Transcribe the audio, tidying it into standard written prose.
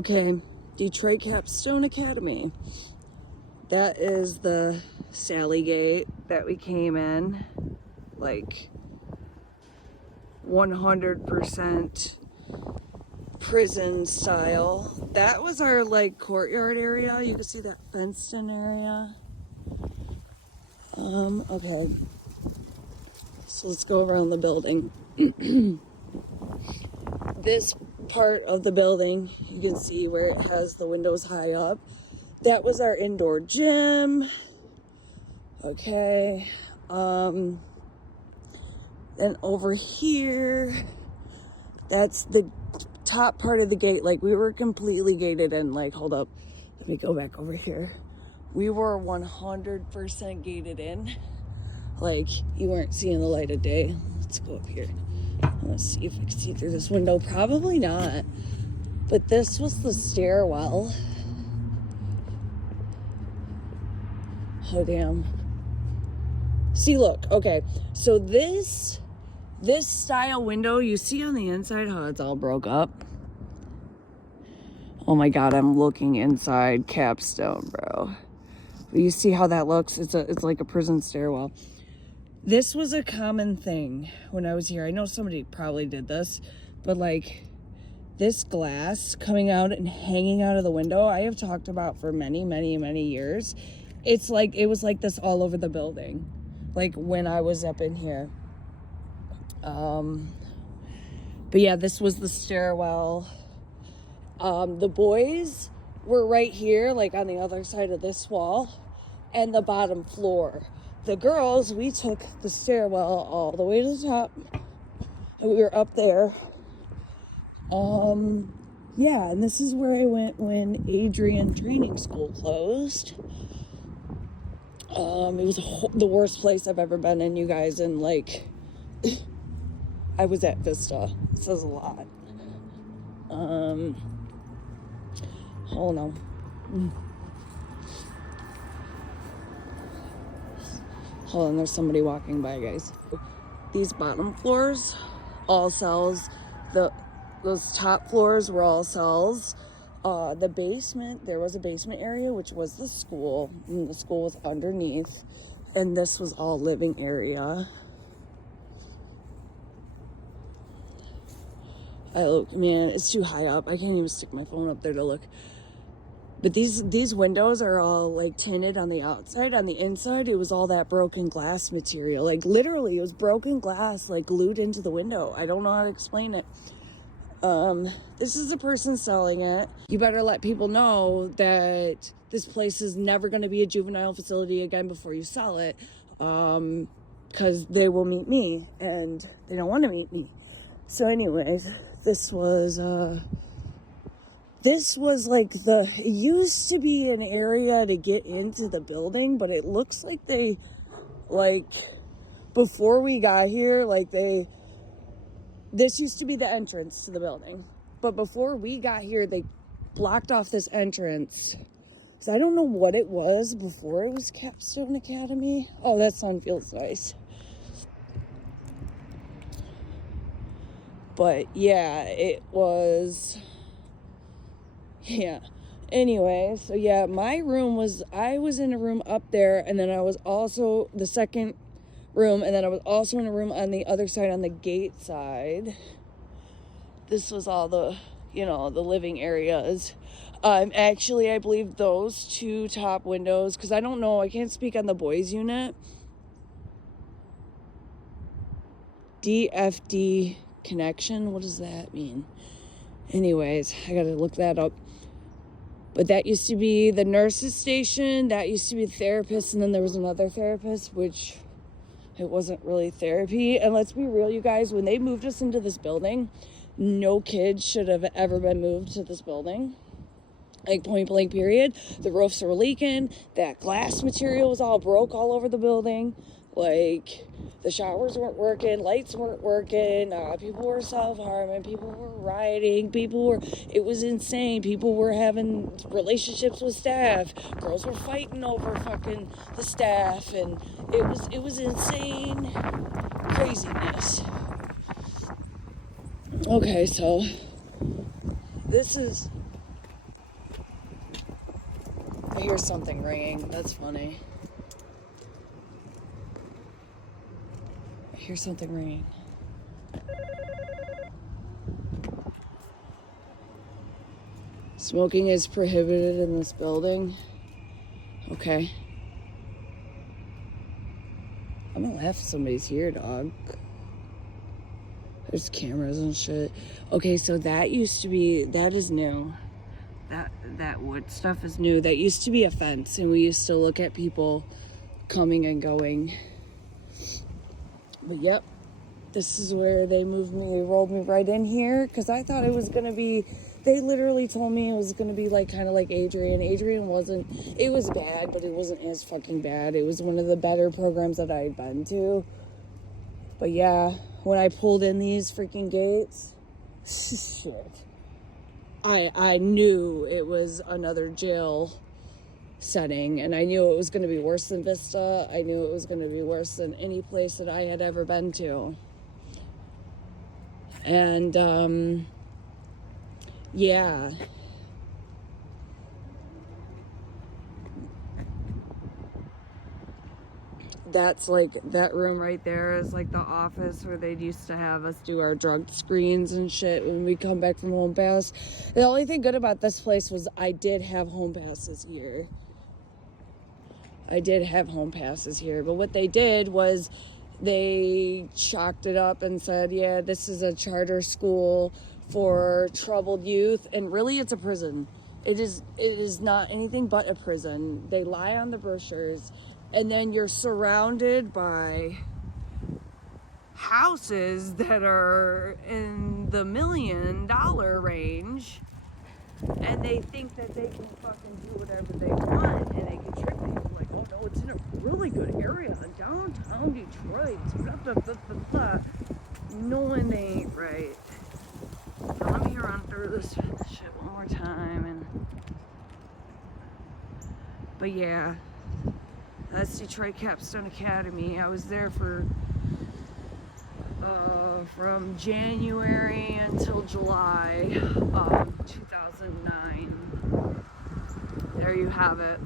Okay, Detroit Capstone Academy. That is the Sally gate that we came in, like 100% prison style. That was our like courtyard area. You can see that fenced in area. Okay. So let's go around the building. This part of the building, you can see where it has the windows high up. That was our indoor gym. Okay. And over here, that's the top part of the gate. Like, we were completely gated in. Like, hold up. Let me go back over here. We were 100% gated in. Like, you weren't seeing the light of day. Let's go up here. Let's see if I can see through this window. Probably not. But this was the stairwell. Oh, damn. See, look. Okay. So this style window, you see on the inside how it's all broke up? Oh my God, I'm looking inside Capstone, bro. You see how that looks? It's like a prison stairwell. This was a common thing when I was here. I know somebody probably did this, but like this glass coming out and hanging out of the window, I have talked about for many, many, many years. It's like, it was like this all over the building. Like when I was up in here. But yeah, this was the stairwell. The boys were right here, like on the other side of this wall and the bottom floor. The girls, we took the stairwell all the way to the top and we were up there. Yeah, and this is where I went when Adrian Training School closed. It was the worst place I've ever been in, you guys, and like I was at Vista. It says a lot. Hold on. Hold on, there's somebody walking by, guys. These bottom floors, all cells. Those top floors were all cells. The basement, there was a basement area, which was the school. And the school was underneath. And this was all living area. Man, it's too high up. I can't even stick my phone up there to look. But these windows are all like tinted on the outside. On the inside, it was all that broken glass material. Like literally, it was broken glass like glued into the window. I don't know how to explain it. This is the person selling it. You better let people know that this place is never going to be a juvenile facility again before you sell it. Because they will meet me and they don't want to meet me. So anyways, this was like it used to be an area to get into the building, but it looks like they, like, before we got here, like this used to be the entrance to the building. But before we got here, they blocked off this entrance. So I don't know what it was before it was Capstone Academy. Oh, that sun feels nice. But yeah, it was, yeah. Anyway, so yeah, I was in a room up there, and then I was also the second room, and then I was also in a room on the other side, on the gate side. This was all the, the living areas. Actually, I believe those two top windows, because I don't know, I can't speak on the boys unit. DFD connection, what does that mean? Anyways, I gotta look that up. But that used to be the nurse's station, that used to be the therapist, and then there was another therapist, which it wasn't really therapy. And let's be real, you guys, when they moved us into this building, no kid should have ever been moved to this building. Like, point blank period. The roofs were leaking, that glass material was all broke all over the building. Like, the showers weren't working, lights weren't working, people were self-harming, people were rioting, it was insane. People were having relationships with staff, girls were fighting over fucking the staff, and it was insane craziness. Okay, so this is I hear something ringing. That's funny. I hear something ringing. Smoking is prohibited in this building. Okay. I'm gonna laugh if somebody's here, dog. There's cameras and shit. Okay, so that used to be, that is new. That wood stuff is new. That used to be a fence, and we used to look at people coming and going. But yep, this is where they moved me, they rolled me right in here, because I thought it was gonna be, they literally told me it was gonna be like kind of like Adrian. Adrian wasn't, it was bad, but it wasn't as fucking bad. It was one of the better programs that I had been to. But yeah, when I pulled in these freaking gates, shit, I knew it was another jail setting, and I knew it was going to be worse than Vista. I knew it was going to be worse than any place that I had ever been to. And yeah, that's like, that room right there is like the office where they used to have us do our drug screens and shit when we come back from home pass. The only thing good about this place was I did have home passes here. But what they did was they chalked it up and said, yeah, this is a charter school for troubled youth, and really it's a prison. It is not anything but a prison. They lie on the brochures, and then you're surrounded by houses that are in the $1 million range, and they think that they can fucking do whatever they want, and they can trick people like, oh no, it's in a really good area in downtown Detroit, blah, blah, blah, blah, blah. Knowing they ain't right. Now let me run through this shit one more time. But yeah, that's Detroit Capstone Academy. I was there for from January until July of 2009. There you have it.